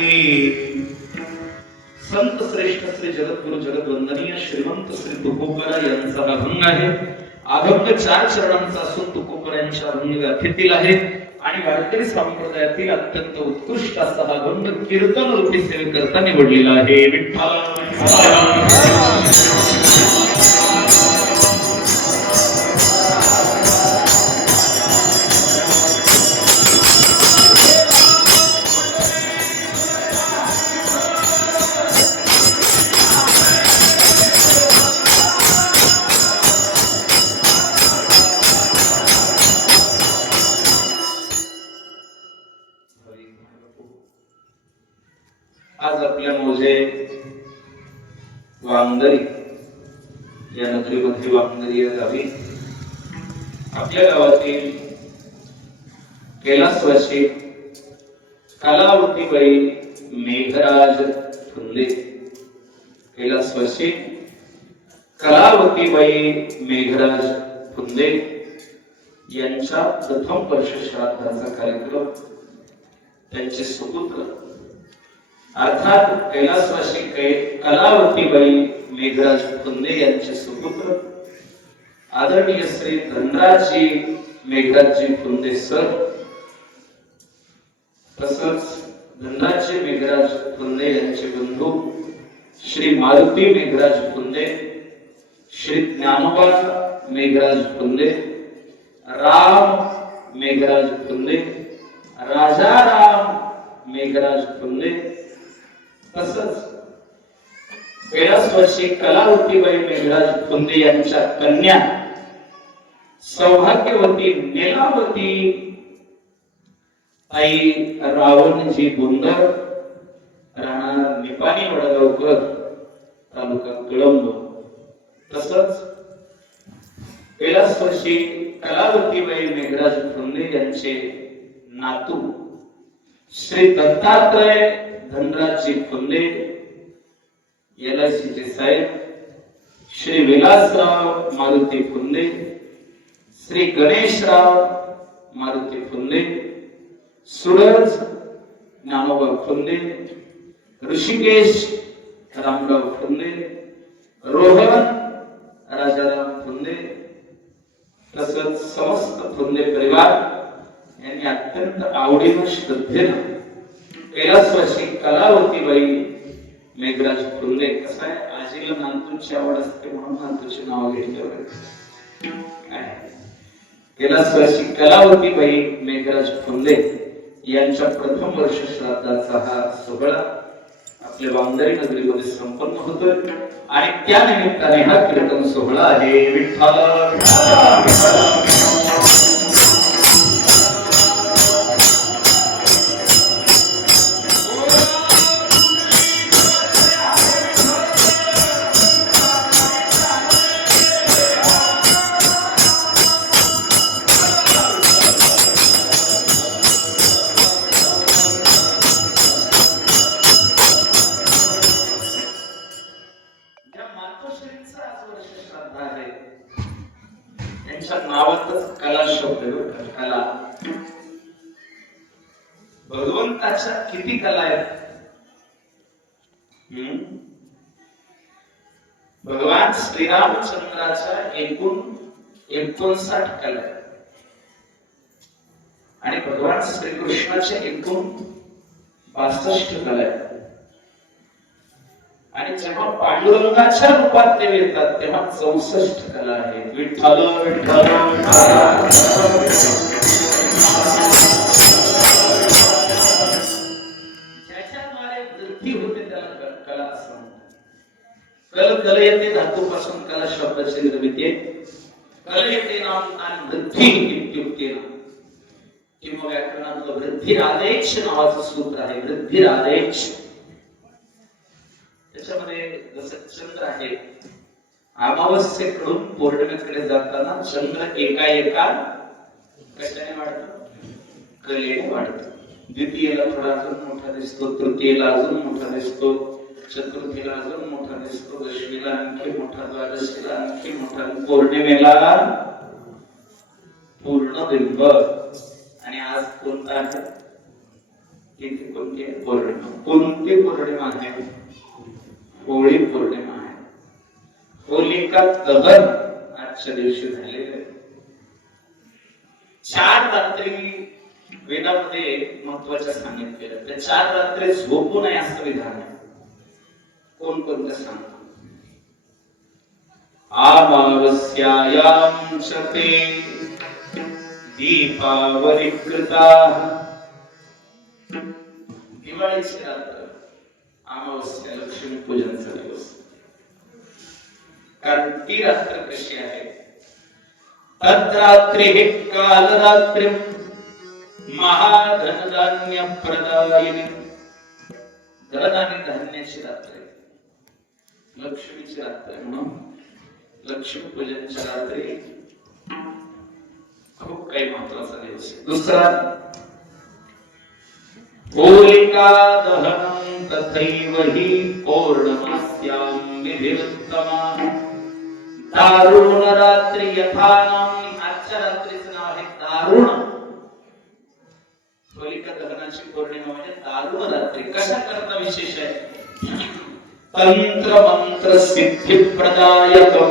कीर्तनासाठी संत श्रेष्ठ श्री जगद्गुरु जगद्वंदनीय श्रीमंत श्री तुकोबरा यांचा अभंग आहे. अभंग चार चरणांचा असून तुकोबर यांच्या अभंग व्याख्येतील आहे. आणि वारकरी संप्रदायातील अत्यंत उत्कृष्ट असा हा अभंग कीर्तन रूपी सेवेकरता निवडलेला आहे. विठ्ठल. आज आपल्या मोजे वांगरी या नगरीमध्ये वांगरी या गावी आपल्या गावातील कैलासवासी कलावतीबाई मेघराज फुंदे कैलासवासी कलावतीबाई मेघराज फुंदे यांच्या प्रथम वर्ष श्राद्धाचा कार्यक्रम त्यांचे सुपुत्र अर्थात कैलासवासी कै कलावतीबाई मेघराज फुंदे यांचे सुपुत्र आदरणीय श्री धनराजी मेघराजजी फुंदे सर तसंच धनराजी मेघराज फुंदे यांचे बंधू श्री मारुती मेघराज फुंदे श्री ज्ञानोबा मेघराज फुंदे राम मेघराज फुंदे राजाराम मेघराज फुंदे तसंच कैलासवासी कलावतीबाई मेघराज फुंदे यांच्या कन्या सौभाग्यवती नेलावती आई रावणजी बुंदर राहणार निपाणी वडगावकर तालुका कळंब. तसंच कैलासवासी कलावतीबाई मेघराज फुंदे यांचे नातू श्री दत्तात्रय धनराजजी फुंदे एल आय सीचे साहेब श्री विलासराव मारुती फुंदे श्री गणेशराव मारुती फुंदे सुरज ज्ञानोबा फुंदे ऋषिकेश रामराव फुंदे रोहन राजाराम फुंदे तसंच समस्त फुंदे परिवार यांनी अत्यंत आवडीनं श्रद्धेनं कैलासवासी कलावतीबाई मेघराज फुंदे कसं आहे? आजीला नांतूची आवड असते म्हणून नांतूची नाव घेतलं कैलासवासी कलावतीबाई मेघराज फुंदे यांच्या प्रथम वर्ष श्राद्धाचा हा सोहळा आपल्या बांधारी नगरीमध्ये संपन्न होतोय. आणि त्या निमित्ताने हा कीर्तन सोहळा आहे. विठ्ठल. भगवान श्रीरामचंद्राच्या एकूण एकोणसाठ कला आणि भगवान श्रीकृष्णाच्या एकूण बासष्ट कला आहेत आणि जेव्हा पांडुरंगाच्या रूपात ते येतात तेव्हा चौसष्ट कला आहेत. विठ्ठल विठ्ठल. कल कल येते धातूपासून कला शब्दाची निर्मिती। कल येते नाम आणि वृद्धी इत्युक्ते किंवा व्याकरणातलं वृद्धी आदेश नावाचं सूत्र आहे वृद्धी आदेश त्याच्यामध्ये जसं चंद्र आहे अमावस्येकडून पौर्णिमेकडे जाताना चंद्र एका एका कशाने वाढतो? कलेने वाढतो। द्वितीयला थोडा अजून मोठा दिसतो तृतीयेला अजून मोठा दिसतो चतुर्थीला अजून मोठा दिसतो दशमीला आणखी मोठा द्वादशीला आणखी मोठा पौर्णिमेला. पूर्ण बिंब. आणि आज कोणता आहे? तिथे कोणती आहे? पौर्णिमा. कोणती पौर्णिमा आहे? होळी पौर्णिमा आहे. होलिका दहन आजच्या दिवशी झालेलं आहे. चार रात्री वेदामध्ये महत्त्वाच्या सांगितलेलं त्या चार रात्री झोपू नये असं विधान आहे. कोण कोणतं सांगतो आमावस्यायां च ते दीपावलिकृता। दिवाळीची रात्र अमावस्या लक्ष्मी पूजनचा दिवस. कारण ती रात्र कशी आहे? महाधनधान्य प्रदायिनी. लक्ष्मीची रात्र म्हणून. लक्ष्मी पूजनच्या रात्री खूप काही महत्त्वाचा दिवस दुसरा होलिका दहनं तथैव हि पौर्णमास्यां विधिवत्तमा. दारुण रात्री यथानाम आजच्या रात्रीचं नाव आहे दारुण. होलिका दहनाची पौर्णिमा म्हणजे दारुण रात्री. कशा करता विशेष आहे? तंत्र मंत्र सिद्धी प्रदायकम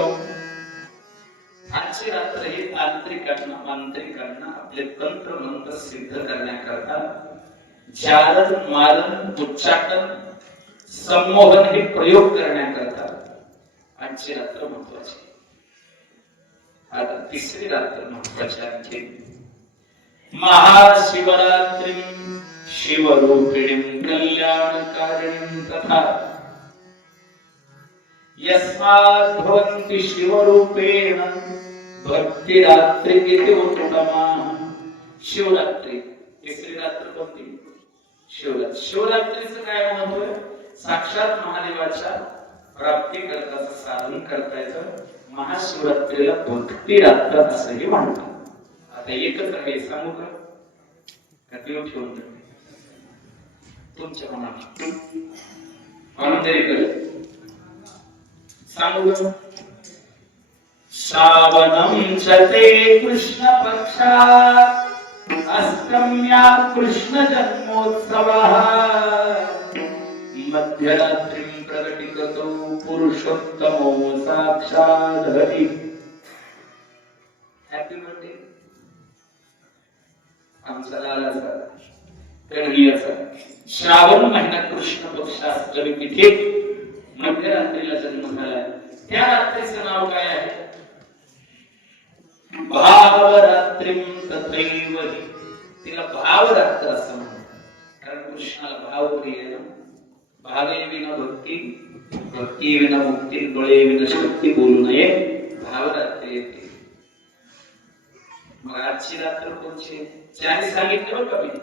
आजची रात्र ही तांत्रिकांना मांत्रिकांना आपले तंत्र मंत्र सिद्ध करण्याकरता जालन मालन उच्चाटन संमोहन हे प्रयोग करण्याकरता आजची रात्र महत्वाची आता तिसरी रात्र महत्वाची आणखी. महाशिवरात्री शिवरूपिणी कल्याणकारिणी तथा यस्माद्भवन्ति शिवरूपेण भक्तिरात्रि इति उत्तमा। शिवरात्री तिसरी रात्र कोणती? शिवरात्री. शिवरात्रीचं काय महत्त्व आहे? साक्षात महादेवाच्या प्राप्ती करताचं साधन करता येतं. महाशिवरात्रीला भक्ती रात्र असंही म्हणतात. आता एकच आहे सांगू का? का ठेवून तुमच्या मनात. म्हणून तरी सांगू? श्रावणं च ते कृष्णपक्षात् अष्टम्या कृष्णजन्मोत्सवः। मध्यरात्रिं प्रकटिकतो पुरुषोत्तमो साक्षात् हरि। हॅपी बर्थडे आमचा लालाचा कणगीयाचा श्रावण महिना कृष्ण पक्ष अष्टमी तिथीत म्हणजे मध्यरात्रीला जन्म झाला त्या रात्रीचं नाव काय आहे? भावरात्रीम तथैव तिला भावरात्र असं म्हणतात. कारण कृष्णाला भाव प्रिय ना. भावे विना भक्ती भक्ती विना मुक्ती बळे विना शक्ती बोलू नये. भावरात्री येते. मग आजची रात्र कोणची चारी सांगितलं बरं का मी?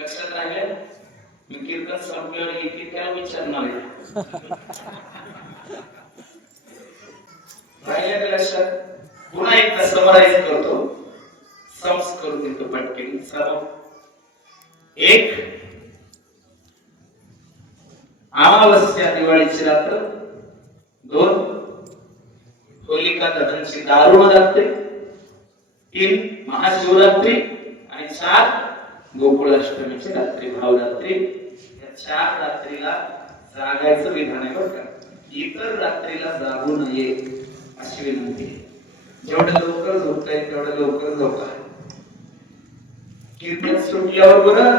लक्षात राहिलं? मी कीर्तन संपल्यावर येते त्या विचारणार राहिल्या लक्षात? पुन्हा एकदा समराईज करतो. सम्स करून देतो पटकन सम एक. अमावस्या दिवाळीची रात्र. दोन. होलिका दहनची दारुण रात्री. तीन. महाशिवरात्री. आणि चार. गोकुळाष्टमीची रात्री भावरात्री या चार रात्रीला जागायचं विधान आहे बरं का. इतर रात्रीला जागू नये अशी विनंती आहे. जेवढं लवकर झोपता येईल तेवढं लवकर झोपा. कीर्तन सुटल्यावर बरं.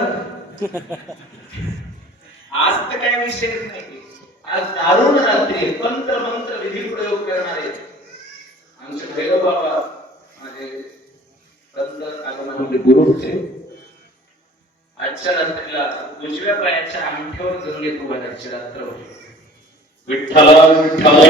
आज तर काय विषय नाही. आज दारुण रात्री तंत्र मंत्र विधी प्रयोग करणारे. आमचे भैरव बाबा माझे संत आगमन गुरु होते. आजच्या रात्रीला उजव्या पायाच्या अंगठ्यावर गंगेत उभा राहायची रात्र होती विठ्ठल विठ्ठल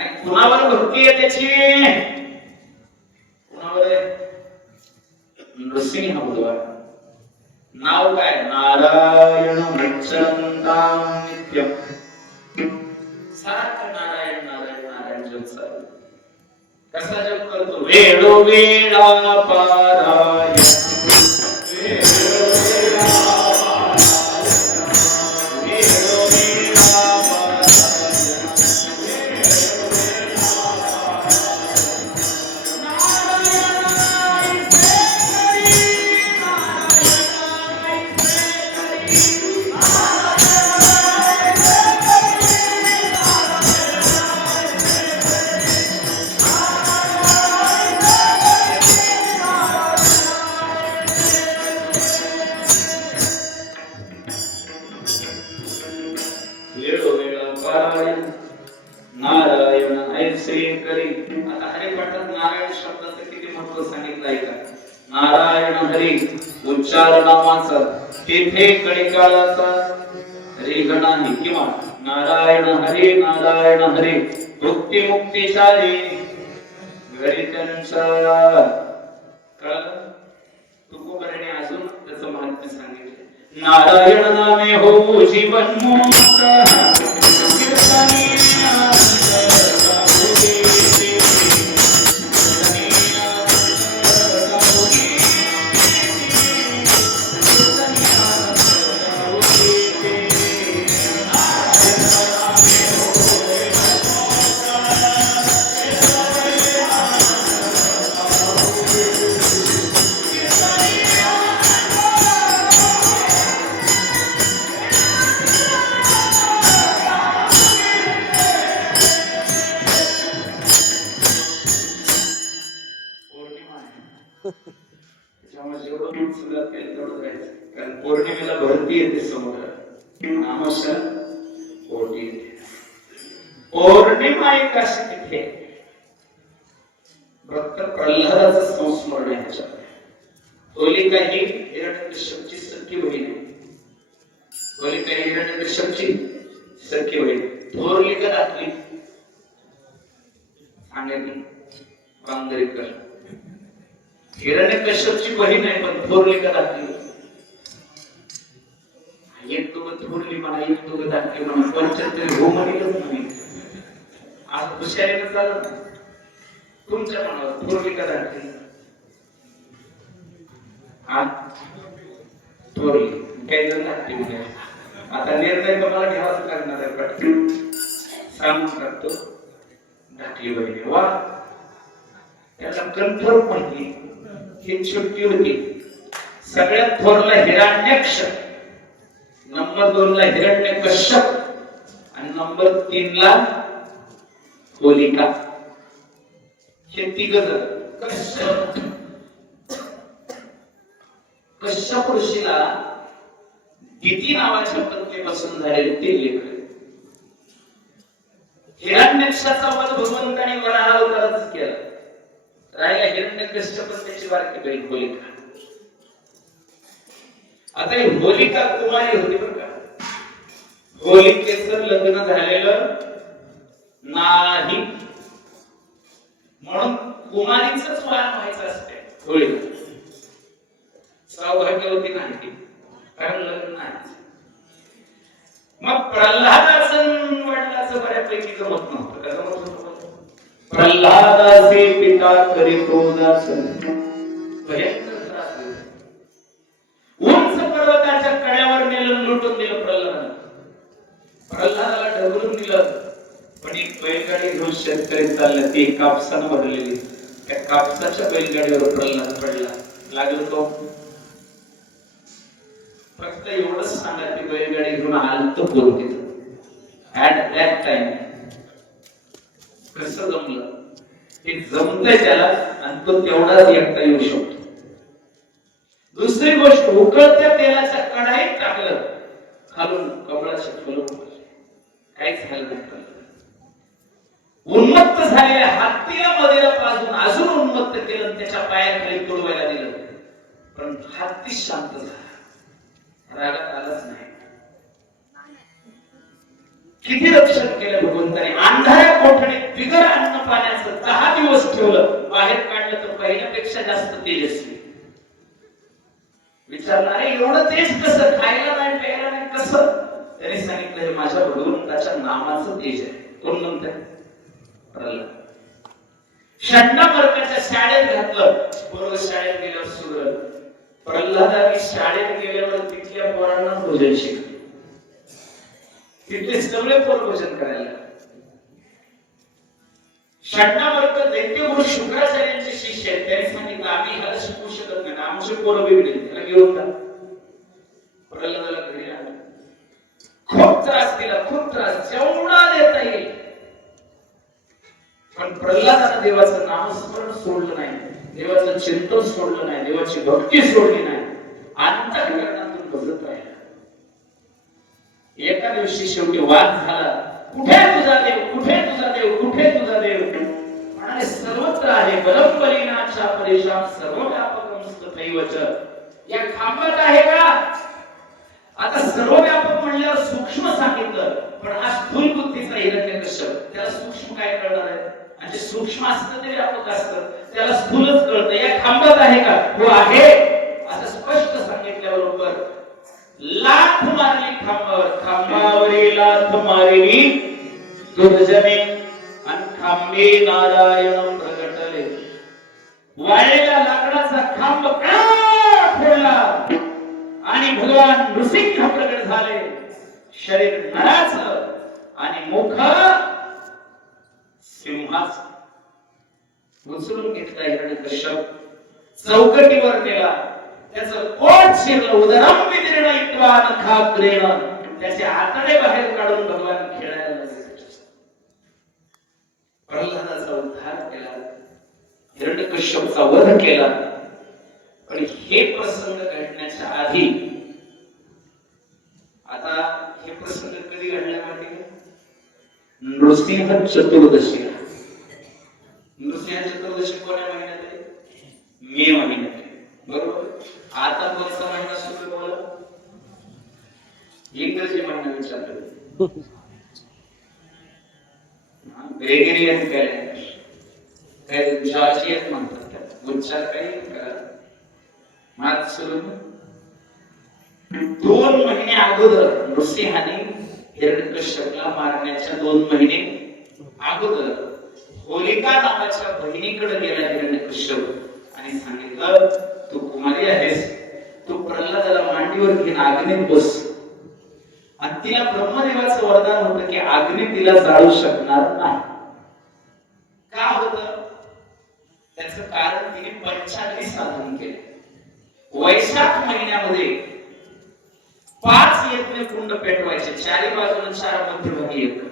आणि कुणावर भक्ती आहे त्याची? कुणावर नृसिंह भगवान नाव काय? नारायण मुच्चरंताम नित्यम सारखं नारायण नारायण नारायण जप चालू. कसा जप करतो? वेळो वेळा पारायण. तेथे कळिकालाचा हरी गणाही किंवा नारायण हरे नारायण हरी मुक्ती मुक्तीशाली घरी त्यांचा कळलं? तुकोबराने अजून त्याचं महात्म्य सांगितलं. नारायण नामे हो जीवन मुक्त होलिका ही हिरण्यकश्यपची सख्खी बहीण आहे होलिका ही हिरण्यकश्यपची सख्खी बहीण थोरली का दाखली सांगितली बांधरीकर हिरण्यकश्यपची बहीण आहे पण थोरली का दाखली एक दोघं थोरली म्हणा एक दोघं दाखली म्हणा. पंचतरी हो म्हणीलच नाही आज हुशारीनं चालत तुमच्या मनावर थोरली का दाखली थोरली काही जण आता निर्णय तुम्हाला घ्यावाच लागणार आहे पटकन सांगून टाकतो. दाखली बहिणी वा. त्याला कन्फर्म माहिती ही सुट्टी होती. सगळ्यात थोरला हिरण्यक्ष नंबर दोन ला हिरण्य कश्यप आणि नंबर तीन ला होलिका. हे तिघ कश्यप कश्यप ऋषीला गीती नावाच्या पत्नीपासून झालेले ते लेख हिरण्यक्षाचा वध भगवंताने वराहा अवतारच केला. राहिला हिरण्यकश्यप पण त्याची बारकी बहीण होलिका. आता ही होलिका कुमारी होती बरं का. होलिकेचं लग्न झालेलं नाही. म्हणून कुमारीच वळण व्हायचं असते होळीला सौभाग्यवती नाही. कारण लग्न नाही मग प्रल्हादाचं वडिलाचं बऱ्यापैकी जमत नव्हतं. का जमत नव्हतं प्रल्हादाचे पिता करीतो दासन भयंकर त्रास. उंच पर्वताच्या कड्यावर नेलं लुटून दिलं प्रल्हादाला. प्रल्हादाला ढवळून दिलं पण एक बैलगाडी घेऊन शेतकरी चालले. ती कापसानं भरलेली. त्या कापसाच्या बैलगाडीवर प्रल्हाद पडला. लागलं तो फक्त एवढंच सांगा ती बैलगाडी घेऊन आल तर बोलू तिथं ऍट दॅट टाइम कसं जमलं ते जमतंय त्याला आणि तो तेवढाच एकटा येऊ शकतो दुसरी गोष्ट उकळत्या तेलाच्या कढाईत टाकलं खालून कमळाचे फुलं उमलले. काहीच झालं नाही त्याला. त्या पोरांना भोजन शिकलं. तिथले सगळे पोर भोजन करायला वर्ग दैत्य गुरु शुक्राचार्यांचे शिष्य आहेत. त्यांनी सांगितलं आम्ही ह्याला शिकवू शकत नाही. आमचे पोरं बिघडेल. त्याला घेऊन जा. प्रल्हादाला घरी आला खूप त्रास दिला खूप त्रास. जेवढा देता येईल. पण प्रल्हादानं देवाचं नामस्मरण सोडलं नाही. देवाचं चिंतन सोडलं नाही. देवाची भक्ती सोडली नाही. अंतकरण बघत राहिला एका दिवशी शेवटी वाद झाला. कुठे तुझा देव? कुठे तुझा देव? कुठे तुझा देव? म्हणाले सर्वत्र आहे. बलंबलीनाच्या परेशान सर्व व्यापक दैवच या खांबात आहे का आता सर्व व्यापक म्हणल्यावर सूक्ष्म सांगितलं पण हा स्थूल बुद्धीचा हिरण्यकश्यप त्याला सूक्ष्म काय कळणार आहे आणि जे सूक्ष्म असतं ते व्यापक असतं त्याला स्थूलच कळतं या खांबात आहे का हो आहे असं स्पष्ट सांगितल्याबरोबर लाथ मारली खांबावर खांबावरी लाथ मारली दुर्जने आणि खांबे नारायण प्रगटले वाळलेल्या लाकडाचा खांब फोडला आणि भगवान नृसिंह प्रगट झाले. शरीर नराच आणि मुख सिंहाच. उचलून घेतला हिरण्यकश्यप चौकटीवर नेला. त्याच कोट शिरलं. उदरम विदीर्ण इत्वा नखाग्रेण त्याचे आतडे बाहेर काढून भगवान खेळायला प्रल्हादाचा उद्धार केला. हिरण्यकश्यपचा वध केला. पण हे प्रसंग घडण्याच्या आधी आता हे प्रसंग कधी घडल्या माहिती नृसिंह चतुर्दशी नृसिंह चतुर्दशी कोण्या महिन्यात आहे? मे महिन्यात आहे. बरोबर? आता कोणता महिना सुरू आहे बोला. इंग्रजी महिना विचारतो. Gregorian calendar. काही जॉर्जियन म्हणतात त्याला. उच्चार काही मात सुरू. दोन महिने अगोदर नृसिंहाने हिरण्यकश्यपला मारण्याच्या दोन महिने अगोदर होलिका नावाच्या बहिणीकडे गेला हिरण्यकश्यप आणि सांगितलं तू कुमारी आहेस. तू प्रल्हादाला मांडीवर घेऊन अग्नीत बस. आणि तिला ब्रह्मदेवाचं वरदान होतं की अग्नी तिला जाळू शकणार नाही. का होत? त्याचं कारण तिने पंचाग्नी साधन केले. वैशाख महिन्यामध्ये पाच यज्ञ कुंड पेटवायचे. चारी बाजून चार मध्यभागी येत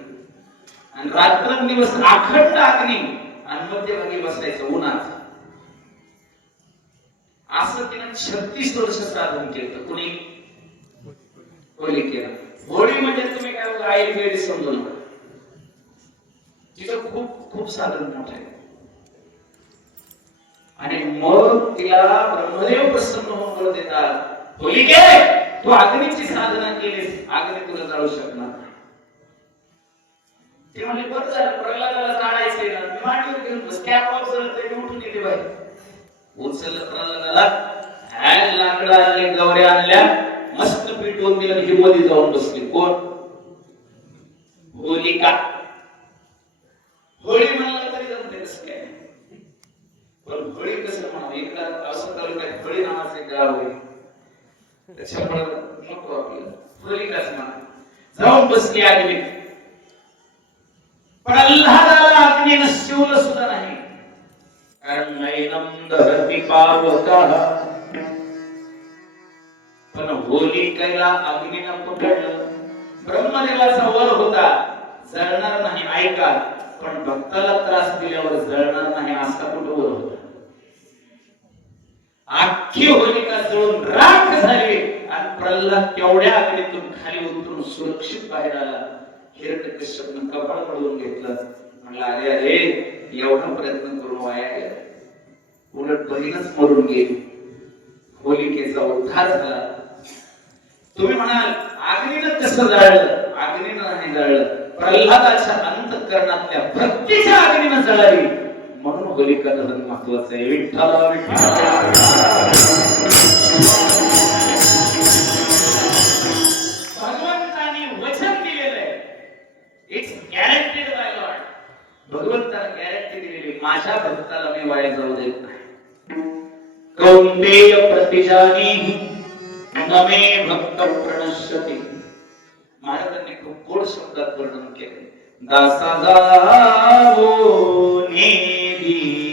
आणि रात्रंदिवस अखंड अग्नी आणि मध्यभागी बसायचं उन्हात. असं तिनं छत्तीस वर्ष साधन केलं. कुणी? होळी केलं. होळी म्हणजे तुम्ही काय आई वेळी समजू नका तिचं खूप खूप साधन मोठं आहे आणि मग तिला ब्रह्मदेव प्रसन्न होऊन देतात होलिके तू अग्नीची साधना केलीस अग्नी तुला जाळू शकणार ते म्हणले बरं झालं प्रल्हादाला जाळायचे ना. मी मांडीवर घेऊन बस कॅप ऑफ जळत तरी उठून गेले बाई उचललं प्रल्हादाला हॅन लाकडं आणले गवऱ्या आणल्या मस्त पेटवून दिलं ही मध्ये जाऊन बसली. कोण? होलिका होळी म्हणलं तरी जमते कसं काय पण होळी कसं म्हणावं? एकदा असं तालुक्यात होळी नावाचं एक गाव आहे. त्याच्यामुळे नको आपल्याला कसं म्हणा जाऊन बसली अग्नीत पण अल्लाहला अग्नीनं शिवलं सुद्धा नाही. कारण नैनम दहती पावकः पण होली कैला अग्नीनं पकडलं. ब्रह्मदेवाचा वर होता. जळणार नाही ऐका पण भक्ताला त्रास दिल्यावर जळणार नाही असा कुठं वर होता अख्खी होलिका जळून राख झाली आणि प्रल्हाद केवढ्या अग्नीतून खाली उतरून सुरक्षित बाहेर आला. हिरण्यकश्यपनं कपाळ पडवून घेतलं. म्हणलं अरे अरे एवढा प्रयत्न करून वाया गेला उलट बहीणच मरून गेली. होलिकेचा उद्धार झाला. तुम्ही म्हणाल अग्नीनं कसं जाळलं? अग्नीनं नाही जाळलं. प्रल्हादाच्या अंतकरणातल्या भक्तीच्या अग्नीनं जळावी म्हणून होलिका दहन महत्वाचं आहे. विठ्ठला वचन दिलेलं आहे. इट्स बाय लॉर्ड गॅरंटी दिलेली. माझ्या भक्ताला मी वाया जाऊ देत कौंडेय प्रतिजानी भक्त प्रणश्यते. महाराजांनी खूप गोड शब्दात वर्णन केले. दस जावो नेदी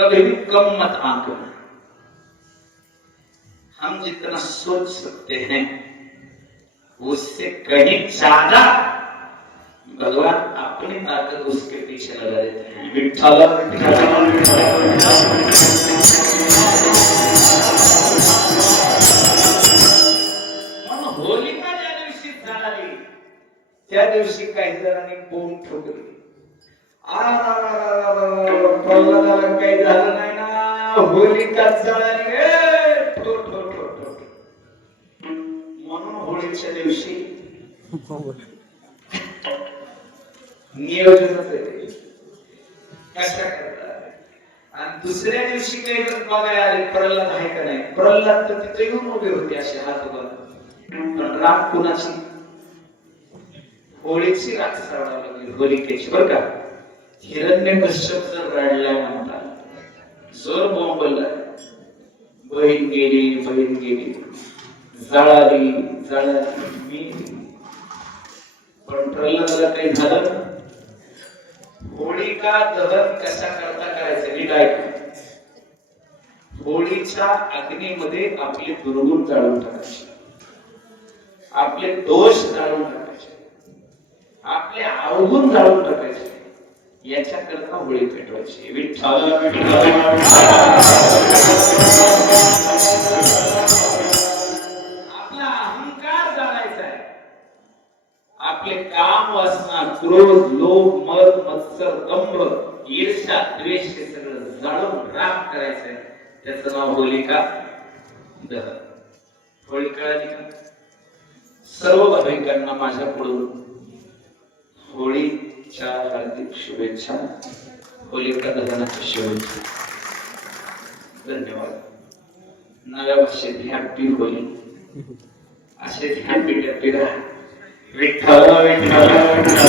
कभी भी कम मत आंकना। हम जितना सोच सकते हैं उससे कहीं ज्यादा भगवान अपनी ताकत उसके पीछे लगा देते हैं। विठ्ठल विठ्ठल, विठ्ठल म्हणून होलिका ज्या दिवशी झाली त्या दिवशी काही जणांनी बोंब ठोकली आ, प्रल्हादाला काही झालं नाही ना होलिका जळाली ए, म्हणून होळीच्या दिवशी नियोजनच आहे ते. कशा करतात आणि दुसऱ्या दिवशी काही जण बघायला आले प्रल्हाद आहे का नाही प्रल्हाद तर तिथे येऊन उभे होते असे हात उभा पण राग कुणाची होळीची राग सावडावी लागली होलिकेची बरं का हिरण्य कश्यप जर रडलाय म्हणता जोर बोंबलला. बहीण गेली बहीण गेली. जळाली जळाली. मी पण प्रल्हादला काही झालं? ना? होळिका दहन कशा करता करायचं? नीट ऐक होळीच्या अग्नीमध्ये आपले दुर्गुण जाळून टाकायचे. आपले दोष जाळून टाकायचे. आपले अवगुण जाळून टाकायचे. याच्याकरता होळी पेटवायची. विठ्ठल. आपला अहंकार जाणायचा आहे. आपले काम वासना क्रोध लोभ मद मत्सर दंभ ईर्षा द्वेष हे सगळं जाळून राग करायचंय त्याचं नाव होलिका दहन. होळी कळाली का? सर्व भाविकांना माझ्याकडून चार हार्दिक शुभेच्छा. होलिका दहनाच्या शुभेच्छा. धन्यवाद. नव्या भाषेत हॅपी होली असेच हॅपी टॅपी राहा. विठ्ठल विठ्ठल विठ्ठल.